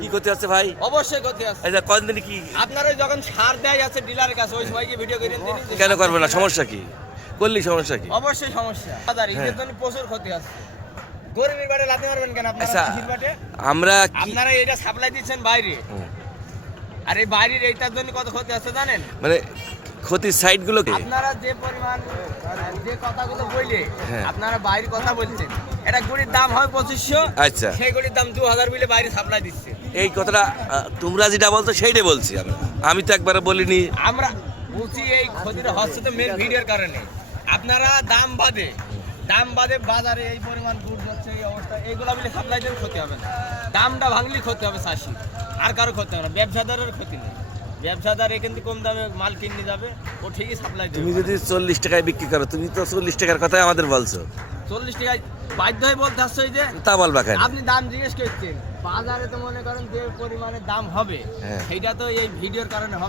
কি করতে আছে ভাই? অবশ্যই ক্ষতি আছে। এই কদিন কি আপনারা যখন সার দেয় আছে ডিলারের কাছে ওই সময়কে ভিডিও করে কেন করবে না? সমস্যা কি? করলি সমস্যা কি? অবশ্যই সমস্যা। বাজার ঈদের হ্যাঁ। জন্য প্রচুর ক্ষতি আছে। গরিবের বাড়ি লাথি মারবেন কেন আপনারা? আচ্ছা আমরা আপনারা এটা সাপ্লাই দিচ্ছেন বাইরে। হুম। আর এই বাইরের এইটার জন্য কত ক্ষতি আছে জানেন? মানে ক্ষতির সাইড আপনারা যে পরিমাণ যে কথাগুলো বললে হ্যাঁ। আপনারা বাইরের কথা বলছেন। এটা গুড়ির দাম হয় পঁচিশশো আচ্ছা। সেই গুড়ির দাম দু হাজার মিলে বাইরে সাপ্লাই দিচ্ছে। এই কথাটা তোমরা যেটা বলতো সেইটাই বলছি আমি। আমি তো একবার বলিনি। আমরা বলছি এই ক্ষতিটা হচ্ছে তো মেন ভিডিওর কারণে। আপনারা দাম বাদে দাম বাদে বাজারে এই পরিমাণ গুড় যাচ্ছে এই অবস্থা এইগুলো মিলে সাপ্লাই দেন ক্ষতি হবে না। দামটা ভাঙলি ক্ষতি হবে চাষি। আর কারও ক্ষতি হবে না ব্যবসাদারের ক্ষতি নেই। ব্যবসাদার এখান থেকে কম দামে মাল কিনে যাবে ও ঠিকই সাপ্লাই তুমি যদি চল্লিশ টাকায় বিক্রি করো তুমি তো চল্লিশ টাকার কথাই আমাদের বলছো। চল্লিশ টাকায় বাধ্য হয়ে বলতে আসছো যে তা বলবা কেন? আপনি দাম জিজ্ঞেস করছেন বাজারে তো মনে করেন যে পরিমাণে দাম হবে সেটা তো এই ভিডিওর কারণে হবে।